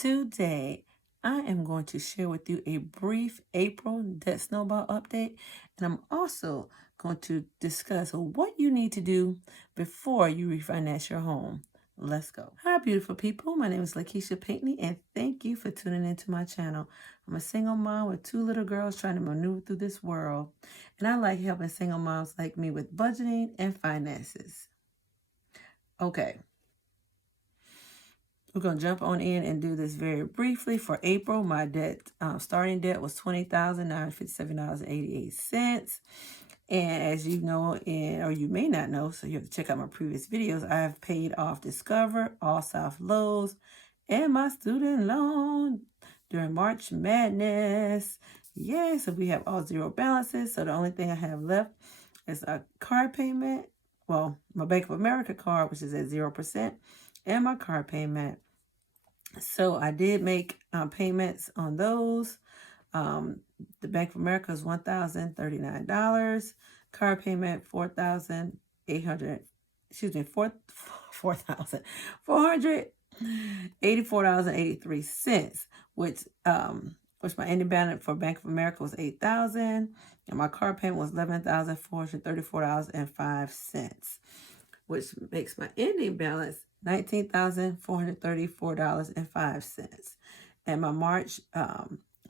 Today, I am going to share with you a brief April debt snowball update, and I'm also going to discuss what you need to do before you refinance your home. Let's go. Hi, beautiful people. My name is Lakeisha Pinckney, and thank you for tuning into my channel. I'm a single mom with two little girls trying to maneuver through this world, and I like helping single moms like me with budgeting and finances. Okay. We're going to jump on in and do this very briefly. For April, my debt, starting debt was $20,957.88. And as you know, or you may not know, so you have to check out my previous videos, I have paid off Discover, All South Lows, and my student loan during March Madness. Yay, so we have all zero balances. So the only thing I have left is a card payment. Well, my Bank of America card, which is at 0%. And my car payment. So I did make payments on those. The Bank of America is $1,039. Car payment $4,484.83, which my ending balance for Bank of America was $8,000, and my car payment was $11,434.05, which makes my ending balance $19,434.05. And my March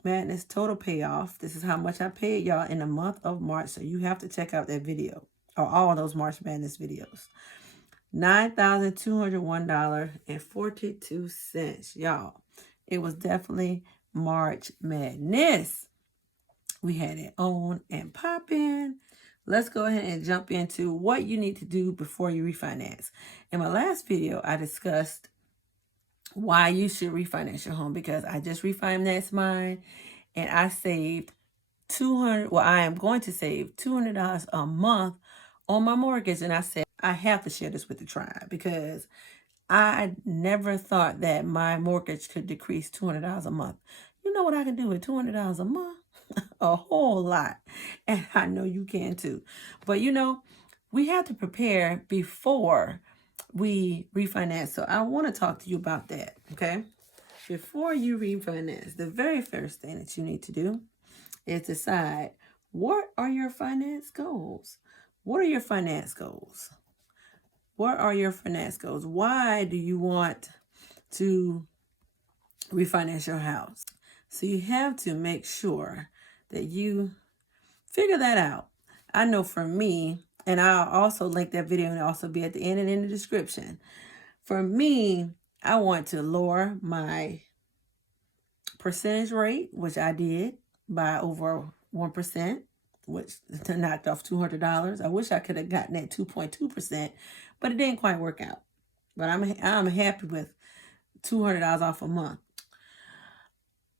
Madness total payoff, this is how much I paid y'all in the month of March. So you have to check out that video, or all those March Madness videos. $9,201.42, y'all. It was definitely March Madness. We had it on and popping. Let's go ahead and jump into what you need to do before you refinance. In my last video, I discussed why you should refinance your home, because I just refinanced mine and I saved I am going to save $200 a month on my mortgage. And I said, I have to share this with the tribe, because I never thought that my mortgage could decrease $200 a month. You know what I can do with $200 a month? A whole lot. And I know you can too. But we have to prepare before we refinance. So I want to talk to you about that, okay? Before you refinance, the very first thing that you need to do is decide, what are your finance goals? What are your finance goals? What are your finance goals? Why do you want to refinance your house? So you have to make sure that you figure that out. I know for me, and I'll also link that video and it'll also be at the end and in the description. For me, I want to lower my percentage rate, which I did by over 1%, which knocked off $200. I wish I could have gotten that 2.2%, but it didn't quite work out. But I'm happy with $200 off a month.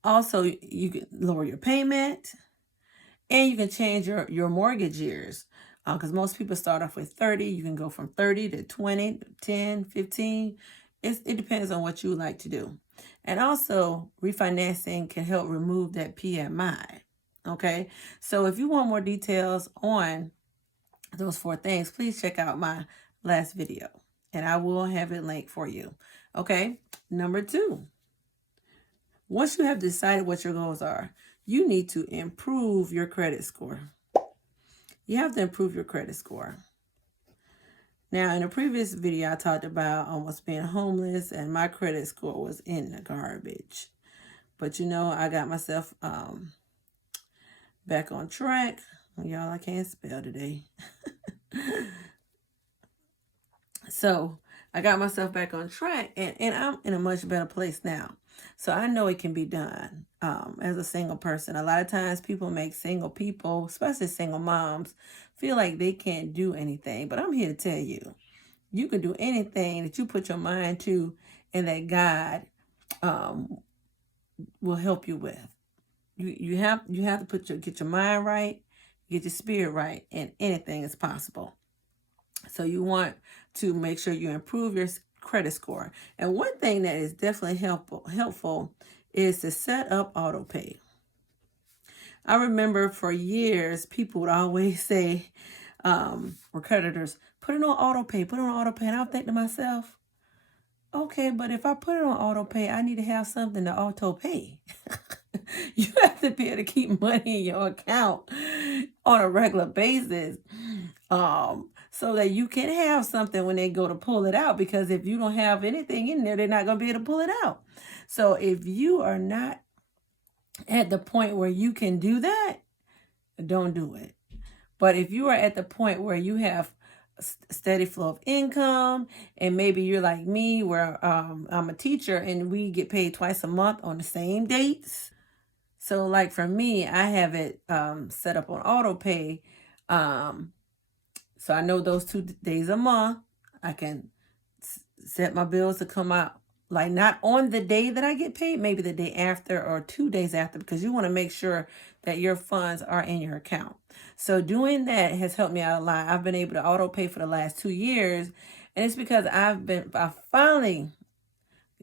Also, you can lower your payment, and you can change your mortgage years, because most people start off with 30. You can go from 30 to 20, 10, 15. It depends on what you like to do. And also, refinancing can help remove that PMI. Okay, so if you want more details on those 4 things, please check out my last video, and I will have it linked for you. Okay, number 2. Once you have decided what your goals are, you need to improve your credit score. You have to improve your credit score. Now, in a previous video, I talked about almost being homeless, and my credit score was in the garbage. But I got myself back on track. Y'all, I can't spell today. So I got myself back on track, and I'm in a much better place now. So I know it can be done as a single person. A lot of times people make single people, especially single moms, feel like they can't do anything. But I'm here to tell you, you can do anything that you put your mind to, and that God will help you with. You have to get your mind right, get your spirit right, and anything is possible. So you want to make sure you improve your credit score. And one thing that is definitely helpful is to set up auto pay. I remember for years, people would always say, or creditors, put it on auto pay, put it on auto pay. And I'll think to myself, Okay, but if I put it on auto pay, I need to have something to auto pay. You have to be able to keep money in your account on a regular basis. So that you can have something when they go to pull it out, because if you don't have anything in there, they're not going to be able to pull it out. So if you are not at the point where you can do that, don't do it. But if you are at the point where you have a steady flow of income, and maybe you're like me, where I'm a teacher and we get paid twice a month on the same dates. So like for me, I have it set up on auto pay. So I know those 2 days a month, I can set my bills to come out, like not on the day that I get paid, maybe the day after or 2 days after, because you want to make sure that your funds are in your account. So doing that has helped me out a lot. I've been able to auto pay for the last 2 years, and it's because I finally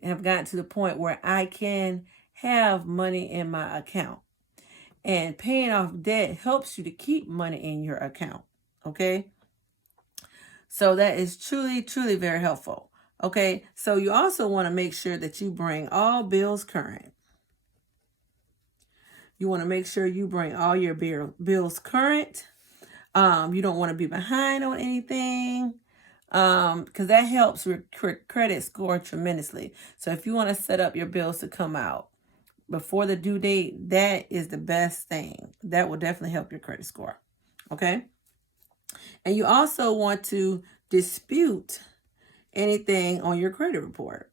have gotten to the point where I can have money in my account. And paying off debt helps you to keep money in your account. Okay? So that is truly, truly very helpful. Okay, so you also want to make sure that you bring all bills current. You want to make sure you bring all your bills current. You don't want to be behind on anything, because that helps with credit score tremendously. So if you want to set up your bills to come out before the due date, that is the best thing. That will definitely help your credit score. Okay? And you also want to dispute anything on your credit report.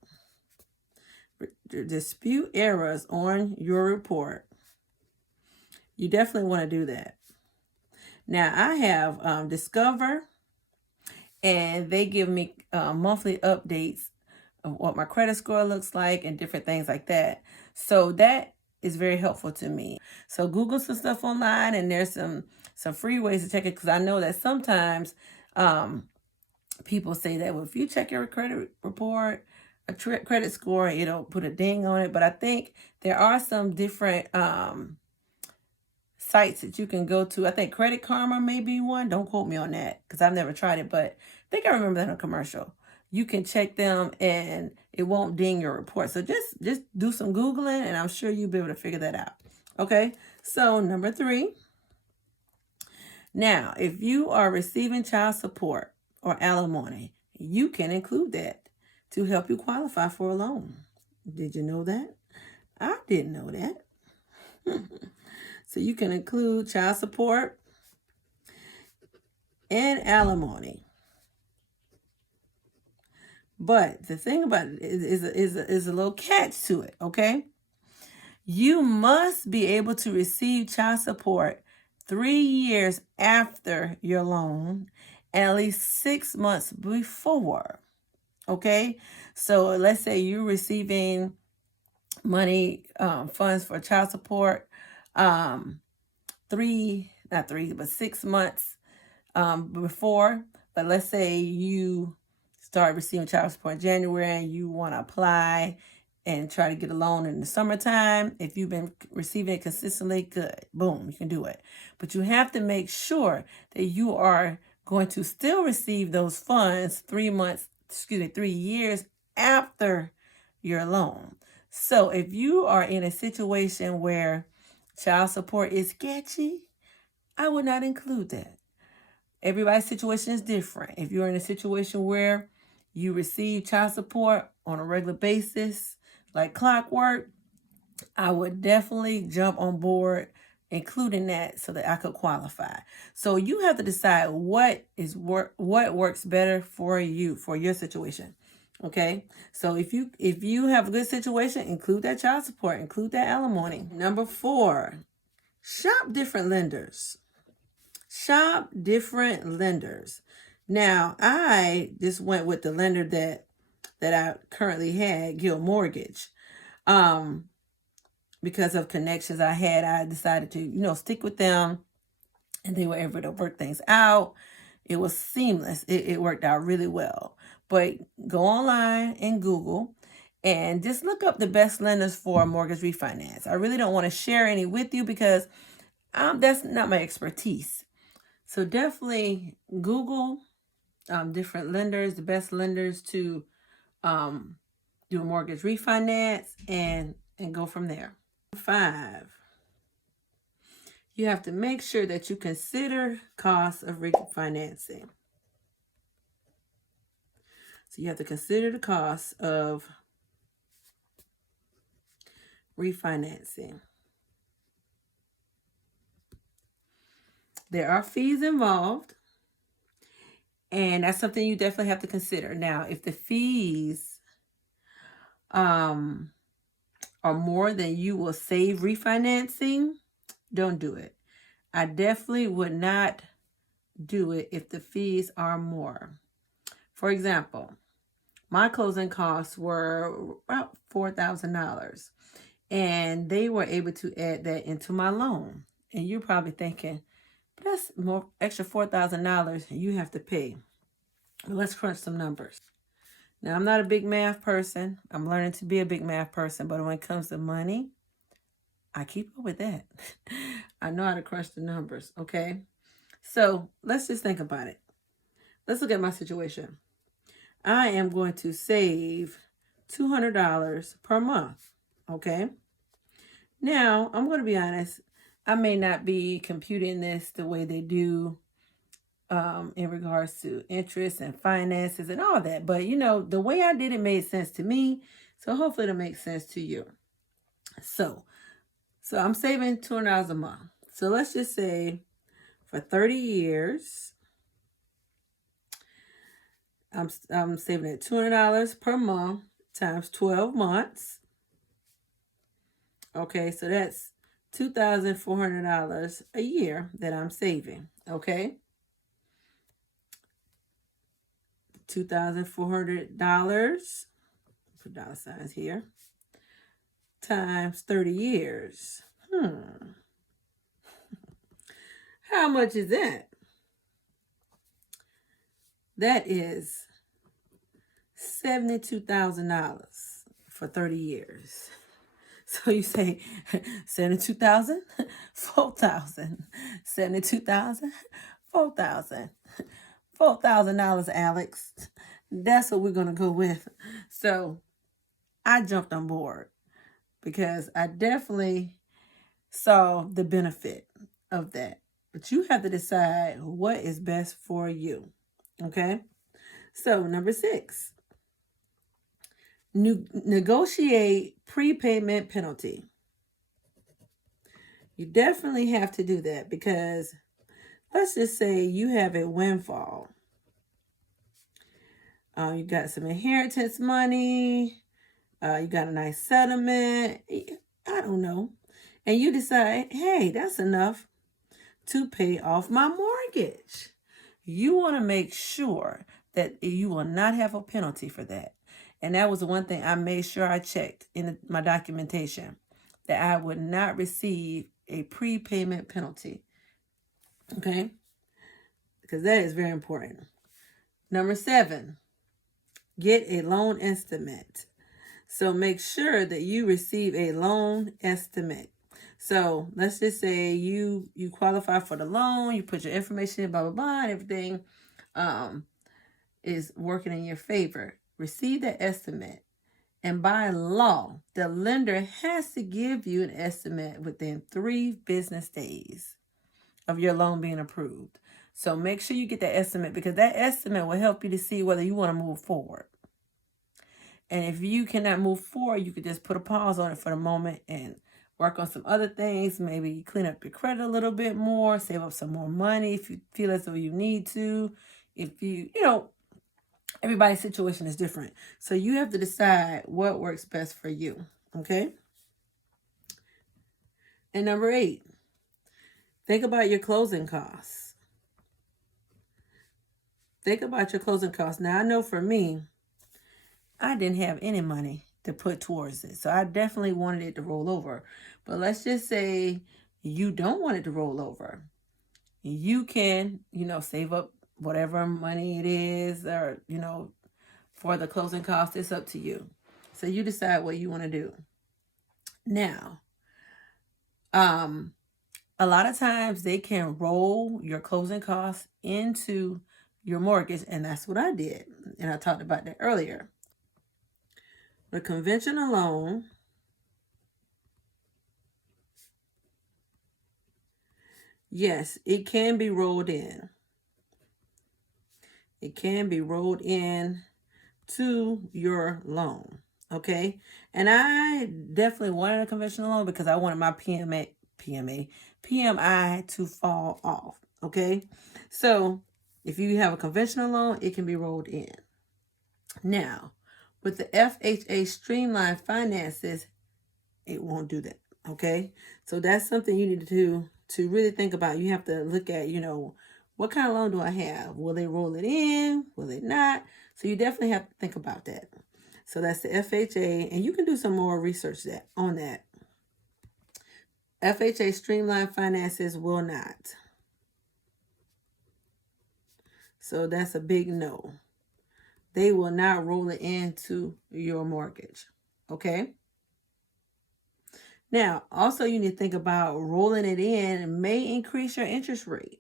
Dispute errors on your report. You definitely want to do that. Now, I have Discover, and they give me monthly updates of what my credit score looks like and different things like that. So that is very helpful to me. So Google some stuff online, and there's some free ways to check it, because I know that sometimes people say that, well, if you check your credit report, a credit score, it'll put a ding on it. But I think there are some different sites that you can go to. I think Credit Karma may be one. Don't quote me on that, because I've never tried it, but I think I remember that in a commercial. You can check them and it won't ding your report. So just do some Googling, and I'm sure you'll be able to figure that out. Okay, so number 3. Now, if you are receiving child support or alimony, you can include that to help you qualify for a loan. Did you know that? I didn't know that. So you can include child support and alimony. But the thing about it is a little catch to it, okay? You must be able to receive child support 3 years after your loan and at least 6 months before. Okay, so let's say you're receiving money, funds for child support, 6 months before. But let's say you start receiving child support in January and you want to apply and try to get a loan in the summertime. If you've been receiving it consistently, good, boom, you can do it. But you have to make sure that you are going to still receive those funds 3 years after your loan. So if you are in a situation where child support is sketchy, I would not include that. Everybody's situation is different. If you're in a situation where you receive child support on a regular basis, like clockwork, I would definitely jump on board including that so that I could qualify. So you have to decide what works better for you, for your situation. Okay, so if you have a good situation, include that child support, include that alimony. Number 4, shop different lenders. Shop different lenders. Now, I just went with the lender that I currently had, Guild Mortgage. Because of connections I had, I decided to, stick with them, and they were able to work things out. It was seamless. It worked out really well. But go online and Google and just look up the best lenders for mortgage refinance. I really don't want to share any with you because that's not my expertise. So definitely Google different lenders, the best lenders to do a mortgage refinance, and go from there. 5, you have to make sure that you consider costs of refinancing. So you have to consider the cost of refinancing. There are fees involved, and that's something you definitely have to consider. Now, if the fees are more than you will save refinancing, don't do it. I definitely would not do it if the fees are more. For example, my closing costs were about $4,000, and they were able to add that into my loan. And you're probably thinking, that's more extra $4,000 you have to pay. Well, let's crunch some numbers. Now, I'm not a big math person. I'm learning to be a big math person, but when it comes to money, I keep up with that. I know how to crunch the numbers, okay? So let's just think about it. Let's look at my situation. I am going to save $200 per month, okay? Now, I'm going to be honest. I may not be computing this the way they do in regards to interest and finances and all that. But, the way I did it made sense to me. So hopefully it'll make sense to you. So I'm saving $200 a month. So let's just say for 30 years, I'm saving at $200 per month times 12 months. Okay, so that's $2,400 a year that I'm saving. Okay, $2,400, put dollar signs here, times 30 years. How much is that? That is $72,000 for 30 years. So you say 72,000, 4,000, 72,000, 4,000, $4,000, Alex. That's what we're going to go with. So I jumped on board because I definitely saw the benefit of that. But you have to decide what is best for you. Okay? So number 6, negotiate prepayment penalty. You definitely have to do that because let's just say you have a windfall. You got some inheritance money. You got a nice settlement. I don't know. And you decide, hey, that's enough to pay off my mortgage. You want to make sure that you will not have a penalty for that. And that was the one thing I made sure I checked in my documentation, that I would not receive a prepayment penalty. Okay? Because that is very important. Number 7, get a loan estimate. So make sure that you receive a loan estimate. So let's just say you qualify for the loan, you put your information in, blah, blah, blah, and everything is working in your favor. Receive that estimate. And by law, the lender has to give you an estimate within 3 business days of your loan being approved. So make sure you get that estimate because that estimate will help you to see whether you want to move forward. And if you cannot move forward, you could just put a pause on it for the moment and work on some other things. Maybe clean up your credit a little bit more, save up some more money if you feel as though you need to. If everybody's situation is different. So you have to decide what works best for you. Okay? And number 8, think about your closing costs. Think about your closing costs. Now, I know for me, I didn't have any money to put towards it. So I definitely wanted it to roll over. But let's just say you don't want it to roll over. You can, save up whatever money it is or, for the closing costs. It's up to you. So you decide what you want to do. Now, a lot of times they can roll your closing costs into your mortgage. And that's what I did. And I talked about that earlier. With a conventional loan, yes, it can be rolled in. It can be rolled in to your loan. Okay. And I definitely wanted a conventional loan because I wanted my PMI to fall off. Okay. So if you have a conventional loan, it can be rolled in. Now, with the FHA streamlined finances, it won't do that. Okay. So that's something you need to really think about. You have to look at, what kind of loan do I have? Will they roll it in? Will they not? So you definitely have to think about that. So that's the FHA, and you can do some more research on that. FHA streamlined finances will not. So that's a big no. They will not roll it into your mortgage. Okay? Now, also you need to think about rolling it in may increase your interest rate.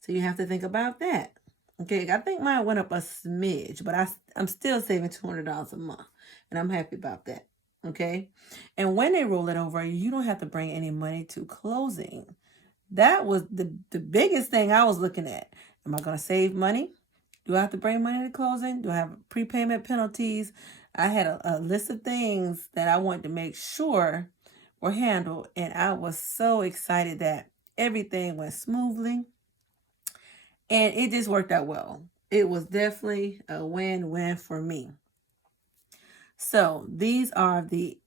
So you have to think about that. Okay, I think mine went up a smidge, but I'm still saving $200 a month, and I'm happy about that. Okay, and when they roll it over, you don't have to bring any money to closing. That was the biggest thing I was looking at. Am I going to save money? Do I have to bring money to closing? Do I have prepayment penalties? I had a list of things that I wanted to make sure were handled, and I was so excited that everything went smoothly. And it just worked out well. It was definitely a win-win for me. So these are the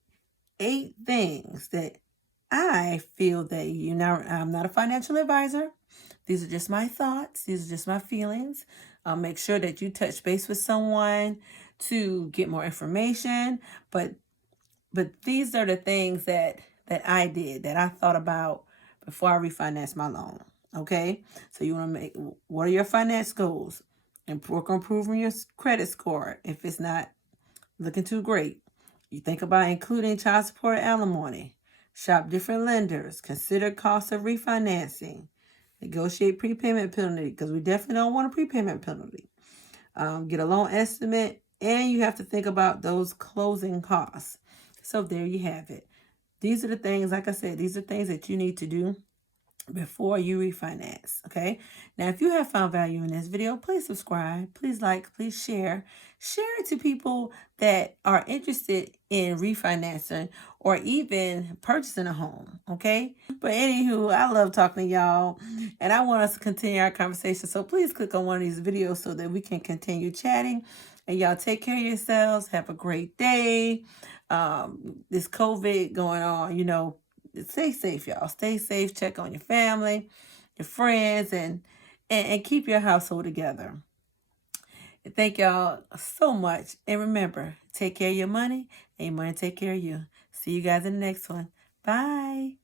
8 things that I feel that I'm not a financial advisor. These are just my thoughts. These are just my feelings. Make sure that you touch base with someone to get more information. But these are the things that I did, that I thought about before I refinanced my loan. Okay, so you want to make, what are your finance goals? And work on improving your credit score if it's not looking too great. You think about including child support and alimony. Shop different lenders. Consider cost of refinancing. Negotiate prepayment penalty, because we definitely don't want a prepayment penalty. Get a loan estimate, and you have to think about those closing costs. So there you have it. These are the things, like I said, these are things that you need to do before you refinance. Okay, now if you have found value in this video, please subscribe, please like, please share it to people that are interested in refinancing or even purchasing a home. Okay, but anywho, I love talking to y'all, and I want us to continue our conversation, so please click on one of these videos so that we can continue chatting. And y'all take care of yourselves. Have a great day. This COVID going on, stay safe, y'all. Stay safe. Check on your family, your friends, and keep your household together. And thank y'all so much. And remember, take care of your money, and your money take care of you. See you guys in the next one. Bye.